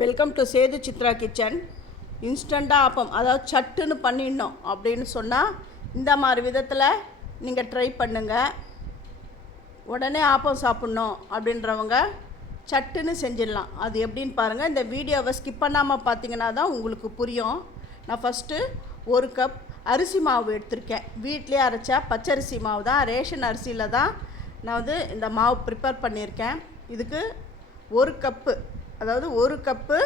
Welcome to Sethu Chitra kitchen. இன்ஸ்டண்ட்டாக ஆப்பம், அதாவது சட்டுன்னு பண்ணிடணும் அப்படின்னு சொன்னால் இந்த மாதிரி விதத்தில் நீங்கள் ட்ரை பண்ணுங்கள். உடனே ஆப்பம் சாப்பிட்ணும் அப்படின்றவங்க சட்டுன்னு செஞ்சிடலாம். அது எப்படின்னு பாருங்கள். இந்த வீடியோவை ஸ்கிப் பண்ணாமல் பார்த்தீங்கன்னா தான் உங்களுக்கு புரியும். நான் ஃபஸ்ட்டு 1 கப் அரிசி மாவு எடுத்திருக்கேன். வீட்டிலே அரைச்சா பச்சரிசி மாவு தான், ரேஷன் அரிசியில் தான் நான் இந்த மாவு ப்ரிப்பேர் பண்ணியிருக்கேன். இதுக்கு 1 கப்பு, அதாவது 1 கப்பு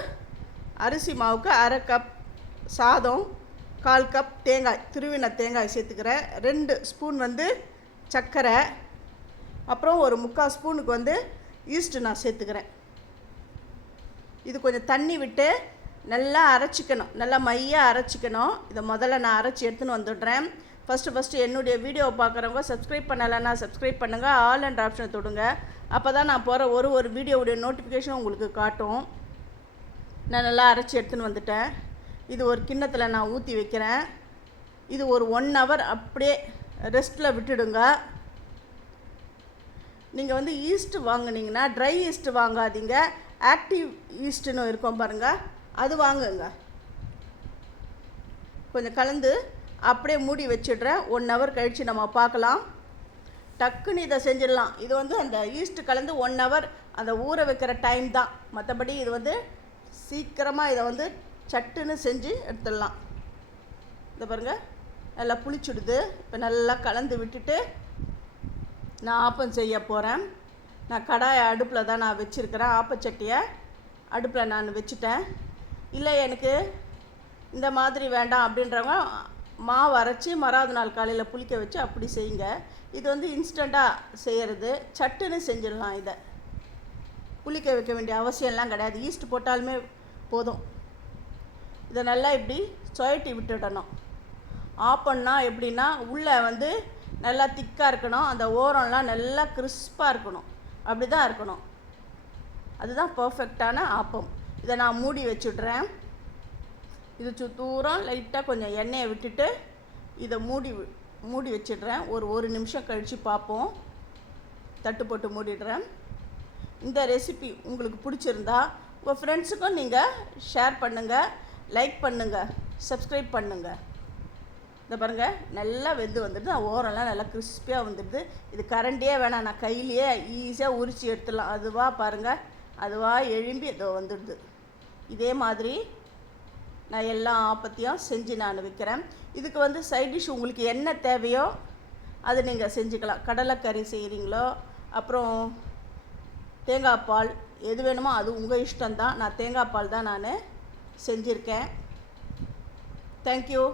அரிசி மாவுக்கு 1/2 கப் சாதம், 1/4 கப் தேங்காய், திருவின தேங்காய் சேர்த்துக்கிறேன். 2 ஸ்பூன் சர்க்கரை, அப்புறம் ஒரு 3/4 ஸ்பூனுக்கு ஈஸ்ட்டு நான் சேர்த்துக்கிறேன். இது கொஞ்சம் தண்ணி விட்டு நல்லா அரைச்சிக்கணும், நல்லா மையாக அரைச்சிக்கணும். இதை முதல்ல நான் அரைச்சி எடுத்துன்னு வந்துடுறேன். ஃபஸ்ட்டு என்னுடைய வீடியோவை பார்க்குறவங்க சப்ஸ்கிரைப் பண்ணலைன்னா சப்ஸ்கிரைப் பண்ணுங்கள், ஆல் அண்ட் ஆப்ஷனை தொடுங்க. அப்போ தான் நான் போகிற ஒரு வீடியோவுடைய நோட்டிஃபிகேஷன் உங்களுக்கு காட்டும். நான் நல்லா அரைச்சி எடுத்துன்னு வந்துட்டேன். இது ஒரு கிண்ணத்தில் நான் ஊற்றி வைக்கிறேன். இது ஒரு 1 ஹவர் அப்படியே ரெஸ்ட்டில் விட்டுடுங்க. நீங்கள் ஈஸ்ட்டு வாங்கினீங்கன்னா ட்ரை ஈஸ்ட்டு வாங்காதீங்க, ஆக்டிவ் ஈஸ்ட்டுன்னு இருக்கும் பாருங்கள், அது வாங்குங்க. கொஞ்சம் கலந்து அப்படியே மூடி வச்சிடுறேன். 1 ஹவர் கழித்து நம்ம பார்க்கலாம். டக்குன்னு இதை செஞ்சிடலாம். இது அந்த ஈஸ்ட்டு கலந்து 1 ஹவர் அந்த ஊற வைக்கிற டைம் தான். மற்றபடி இது சீக்கிரமாக இதை சட்டுன்னு செஞ்சு எடுத்துடலாம். இதை பாருங்கள், நல்லா புளிச்சுடுது. இப்போ நல்லா கலந்து விட்டுட்டு நான் ஆப்பம் செய்ய போகிறேன். நான் கடாயை அடுப்பில் தான் நான் வச்சுருக்கிறேன். ஆப்பச்சட்டியை அடுப்பில் நான் வச்சுட்டேன். இல்லை எனக்கு இந்த மாதிரி வேண்டாம் அப்படின்றவங்க மாவு அரைச்சி மறாவது நாள் காலையில் புளிக்க வச்சு அப்படி செய்யுங்க. இது இன்ஸ்டண்ட்டாக செய்கிறது, சட்டுன்னு செஞ்சிடலாம். இதை புளிக்க வைக்க வேண்டிய அவசியம்லாம் கிடையாது, ஈஸ்ட் போட்டாலுமே போதும். இதை நல்லா இப்படி சுழட்டி விட்டுடணும். ஆப்பம்னா எப்படின்னா உள்ளே நல்லா திக்காக இருக்கணும், அந்த ஓரம்லாம் நல்லா கிறிஸ்பாக இருக்கணும், அப்படி தான் இருக்கணும். அதுதான் பர்ஃபெக்டான ஆப்பம். இதை நான் மூடி வச்சுட்றேன். இது சுத்தூரம் லைட்டாக கொஞ்சம் எண்ணெயை விட்டுட்டு இதை மூடி வச்சிடுறேன். ஒரு நிமிஷம் கழித்து பார்ப்போம். தட்டு போட்டு மூடிடுறேன். இந்த ரெசிபி உங்களுக்கு பிடிச்சிருந்தா உங்கள் ஃப்ரெண்ட்ஸுக்கும் நீங்கள் ஷேர் பண்ணுங்கள், லைக் பண்ணுங்கள், சப்ஸ்கிரைப் பண்ணுங்கள். இந்த பாருங்கள், நல்லா வெந்து வந்துடுது. ஓரெல்லாம் நல்லா கிறிஸ்பியாக வந்துடுது. இது கரண்டியே வேணாம், நான் கையிலேயே ஈஸியாக உரித்து எடுத்துடலாம். அதுவாக பாருங்கள், அதுவாக எழும்பி இதோ வந்துடுது. இதே மாதிரி நான் எல்லா ஆப்பத்தையும் செஞ்சு நான் வைக்கிறேன். இதுக்கு சைட் டிஷ் உங்களுக்கு என்ன தேவையோ அதை நீங்கள் செஞ்சுக்கலாம். கடலைக்கறி செய்கிறீங்களோ, அப்புறம் தேங்காய் பால், எது வேணுமோ அது உங்கள் இஷ்டம்தான். நான் தேங்காய் பால் தான் நான் செஞ்சுருக்கேன். தேங்க்யூ.